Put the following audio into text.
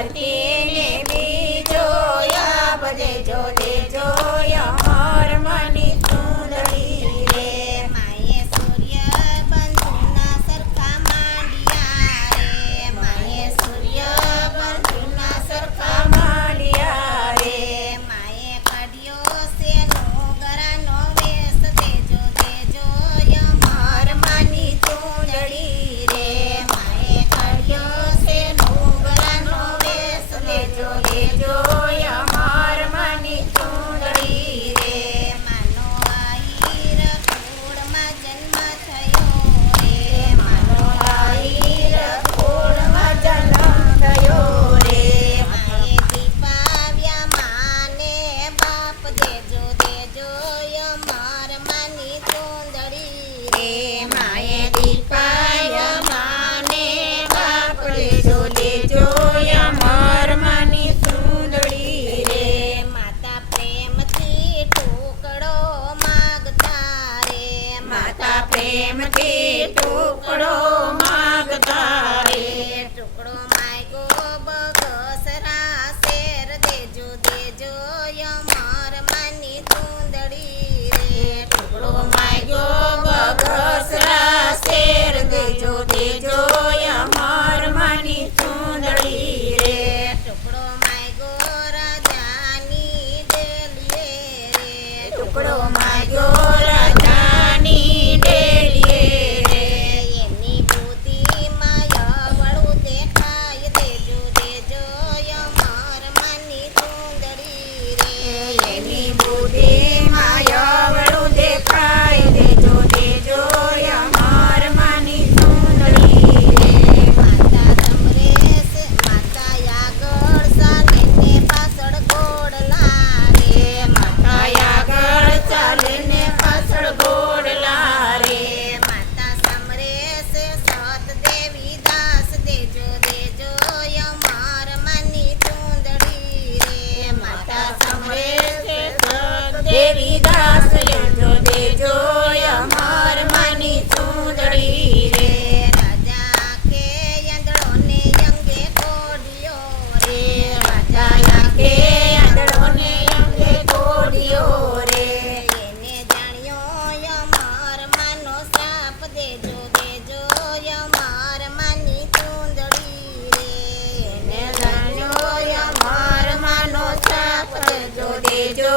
આરતીને બીજો યાબ દેજો દેજો અમર મની સુંદરી રે માયે સૂર્ય બંધુના સરખા માંડિયા રે માયે સૂર્ય બંધુના સરખા માંડિયા રે માયે કાઢ્યો છે નોગરાનો વેશ દેજો દેજો અમર મની સુંદરી રે માયે કાઢ્યો છે નોગરાનો વેશ દેજો દેજો અમર મની સુંદરી રે માનો આહીર કુળમાં જન્મ થયો રે માનો આહીર કુળમાં જન્મ થયો રે માયે દીપાવ્યા માને બાપ દેજો દેજો અમર માની સુંદરી રે માએ દીપાય માને બાપ દેજો દેજો અમર મની સુંદરી રે માતા પ્રેમથી ટુકડો માગતા રે માતા પ્રેમથી ટુકડો માગતા રે ટુકડો માગ્યો બગસરા શેર દેજો દેજો અમર માની સુંદરી રે ટુકડો માગ્યો બગસરા શેર દેજો દેજો અમર મની સુંદરી રે ટુકડો માગ્યો રાજાની ડેલીએ રે ટુકડો માગ્યો રાજાની ડેલીએ રે એની બુદ્ધિમાં અવળું દેખાય દેજો દેજો અમર માની સુંદરી રે એની બુદ્ધિમાં અવળું દેખાય દેજો દેજો અમર મની સુંદરી રે માતા સમરેશ માતા આગળ ચાલે ને પાછળ ઘોડલા રે માતા આગળ ચાલે ને પાછળ ઘોડલા રે માતા સમરેશ સત દેવી દાસ દેજો દેજો અમર માની સુંદરી રે માતા સમરેશ દેવી દાસ દેજો દેજો અમર મની સુંદરી રે રાજા કે આંધળો ને અંગે કોડિયો રે રાજા આંખે આંધળો ને અંગે કોડિયો રે એને જાણ્યો અમર માનો શ્રાપ દેજો દેજો અમર માની સુંદરી રે એને જાણ્યો અમર માનો શ્રાપ દેજો દેજો